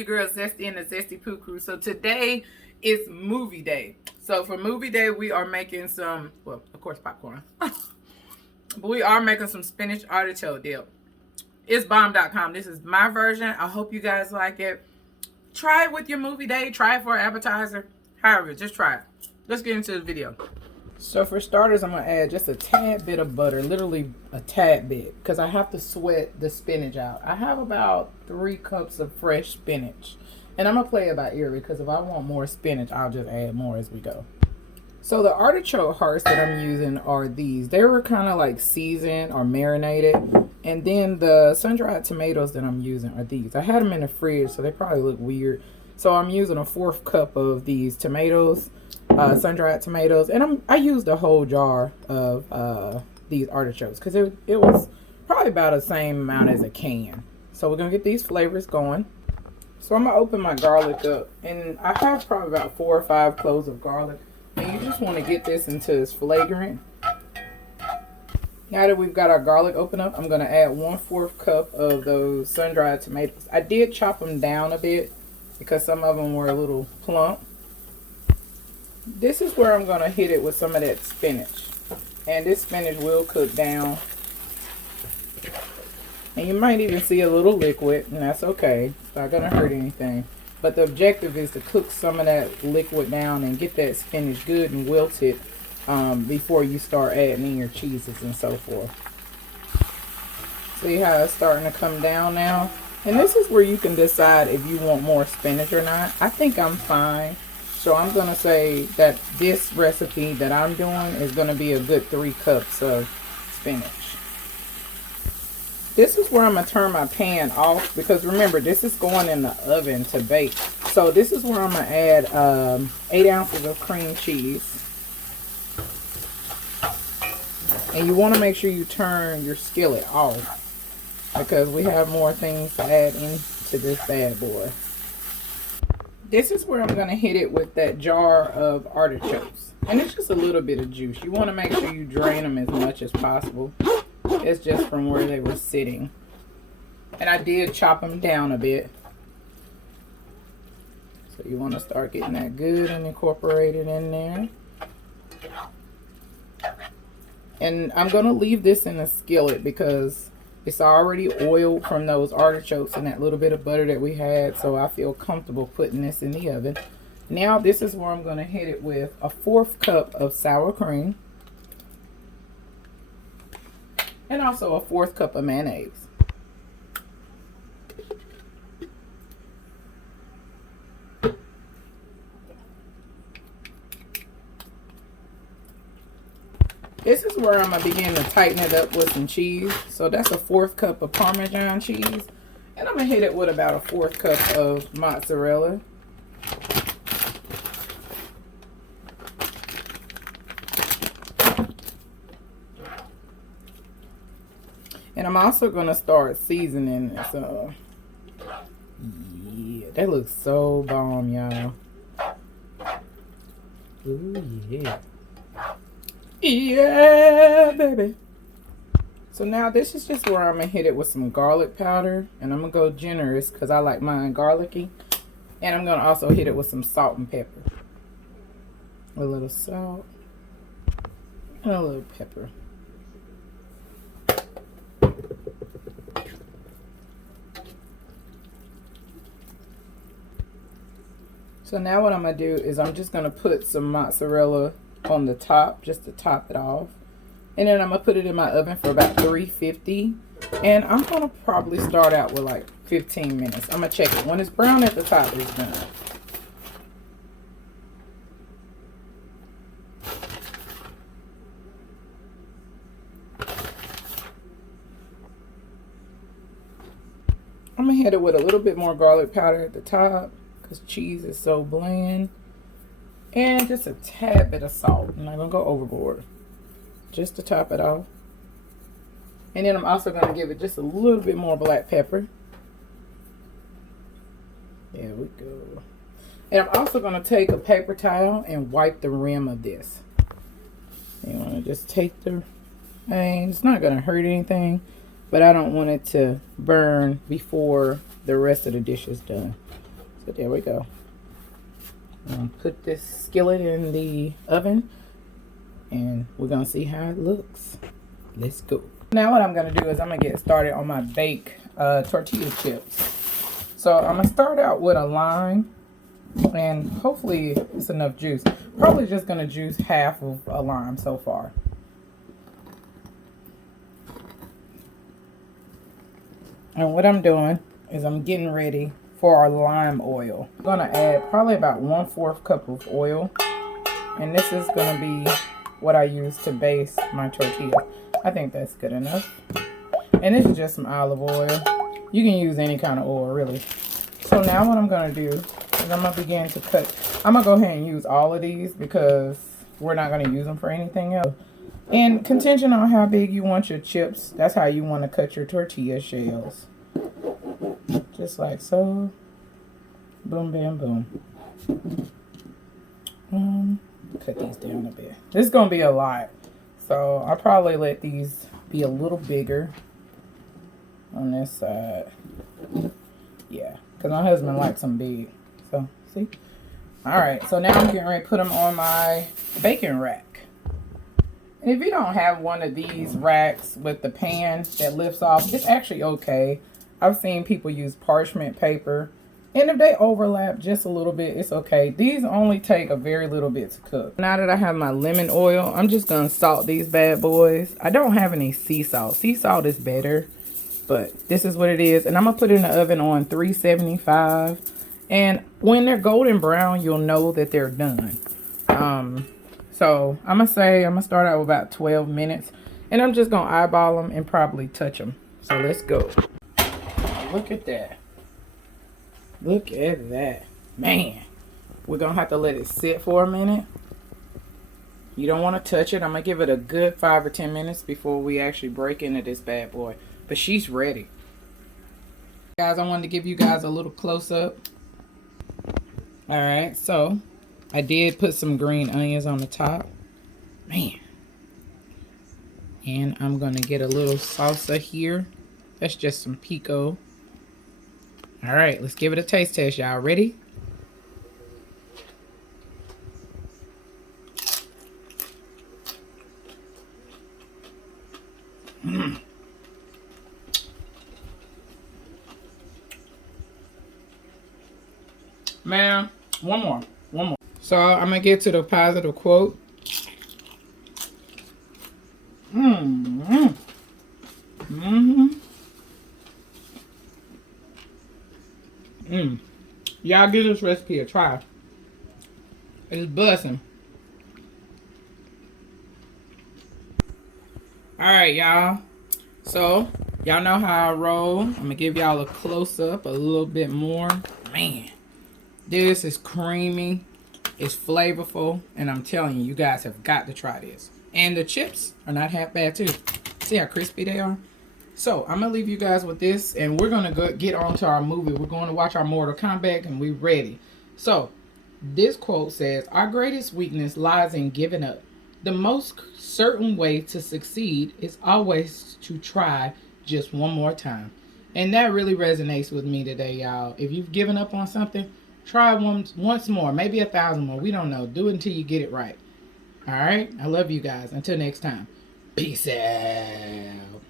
your girl Zesty and the Zesty Pooh crew. So today is movie day. So for movie day, we are making some, well, of course, popcorn. But we are making some spinach artichoke dip. It's bomb.com. This is my version. I hope you guys like it. Try it with your movie day. Try it for an appetizer. However, just try it. Let's get into the video. So for starters, I'm going to add just a tad bit of butter, literally a tad bit, because I have to sweat the spinach out. I have about 3 cups of fresh spinach. And I'm going to play it by ear because if I want more spinach, I'll just add more as we go. So the artichoke hearts that I'm using are these. They were kind of like seasoned or marinated. And then the sun-dried tomatoes that I'm using are these. I had them in the fridge, so they probably look weird. So I'm using a 1/4 cup of these tomatoes. Sun-dried tomatoes, and I used a whole jar of these artichokes because it was probably about the same amount as a can. So we're gonna get these flavors going. So I'm gonna open my garlic up, and I have probably about 4 or 5 cloves of garlic, and you just want to get this until it's flagrant. Now that we've got our garlic open up, I'm gonna add 1/4 cup of those sun-dried tomatoes. I did chop them down a bit because some of them were a little plump. This is where I'm going to hit it with some of that spinach. And this spinach will cook down. And you might even see a little liquid, and that's okay. It's not going to hurt anything. But the objective is to cook some of that liquid down and get that spinach good and wilted before you start adding in your cheeses and so forth. See how it's starting to come down now? And this is where you can decide if you want more spinach or not. I think I'm fine. So I'm going to say that this recipe that I'm doing is going to be a good 3 cups of spinach. This is where I'm going to turn my pan off because remember, this is going in the oven to bake. So this is where I'm going to add 8 ounces of cream cheese. And you want to make sure you turn your skillet off because we have more things to add into this bad boy. This is where I'm going to hit it with that jar of artichokes. And it's just a little bit of juice. You want to make sure you drain them as much as possible. It's just from where they were sitting. And I did chop them down a bit. So you want to start getting that good and incorporated in there. And I'm going to leave this in a skillet because it's already oiled from those artichokes and that little bit of butter that we had. So I feel comfortable putting this in the oven. Now this is where I'm going to hit it with a 1/4 cup of sour cream. And also a 1/4 cup of mayonnaise. This is where I'm going to begin to tighten it up with some cheese. So that's a 1/4 cup of parmesan cheese. And I'm going to hit it with about a 1/4 cup of mozzarella. And I'm also going to start seasoning this. Yeah, that looks so bomb, y'all. Ooh, yeah. Yeah, baby. So now this is just where I'm going to hit it with some garlic powder. And I'm going to go generous because I like mine garlicky. And I'm going to also hit it with some salt and pepper. A little salt. And a little pepper. So now what I'm going to do is I'm just going to put some mozzarella on the top just to top it off. And then I'm going to put it in my oven for about 350. And I'm going to probably start out with like 15 minutes. I'm going to check it. When it's brown at the top, it's done. I'm going to hit it with a little bit more garlic powder at the top because cheese is so bland. And just a tad bit of salt. I'm not going to go overboard. Just to top it off. And then I'm also going to give it just a little bit more black pepper. There we go. And I'm also going to take a paper towel and wipe the rim of this. You want to just take the, it's not going to hurt anything, but I don't want it to burn before the rest of the dish is done. But there we go. Put this skillet in the oven and we're gonna see how it looks. Let's go. Now what I'm gonna do is I'm gonna get started on my baked tortilla chips. So I'm gonna start out with a lime, and hopefully it's enough juice. Probably just gonna juice half of a lime so far. And what I'm doing is I'm getting ready for our lime oil. I'm gonna add probably about 1/4 cup of oil, and this is gonna be what I use to base my tortilla. I think that's good enough. And this is just some olive oil. You can use any kind of oil, really. So now what I'm gonna do is I'm gonna begin to cut. I'm gonna go ahead and use all of these because we're not gonna use them for anything else. And contingent on how big you want your chips, that's how you want to cut your tortilla shells. Just like so. Boom, bam, boom. Cut these down a bit. This is going to be a lot. So I'll probably let these be a little bigger on this side. Yeah, because my husband likes them big. So, see? Alright, so now I'm getting ready to put them on my baking rack. And if you don't have one of these racks with the pan that lifts off, it's actually okay. I've seen people use parchment paper. And if they overlap just a little bit, it's okay. These only take a very little bit to cook. Now that I have my lemon oil, I'm just going to salt these bad boys. I don't have any sea salt. Sea salt is better, but this is what it is. And I'm going to put it in the oven on 375. And when they're golden brown, you'll know that they're done. So I'm going to start out with about 12 minutes. And I'm just going to eyeball them and probably touch them. So let's go. Look at that. Look at that. Man, we're going to have to let it sit for a minute. You don't want to touch it. I'm going to give it a good 5 or 10 minutes before we actually break into this bad boy. But she's ready. Guys, I wanted to give you guys a little close-up. Alright, so I did put some green onions on the top. Man. And I'm going to get a little salsa here. That's just some pico. All right, let's give it a taste test, y'all. Ready? Man, one more. So I'm going to get to the positive quote. Y'all give this recipe a try. It's bussin'. Alright, y'all. So, y'all know how I roll. I'm gonna give y'all a close-up, a little bit more. Man, this is creamy. It's flavorful. And I'm telling you, you guys have got to try this. And the chips are not half bad, too. See how crispy they are? So, I'm going to leave you guys with this, and we're going to go get on to our movie. We're going to watch our Mortal Kombat, and we're ready. So, this quote says, "Our greatest weakness lies in giving up. The most certain way to succeed is always to try just one more time." And that really resonates with me today, y'all. If you've given up on something, try once more, maybe 1,000 more. We don't know. Do it until you get it right. All right? I love you guys. Until next time. Peace out.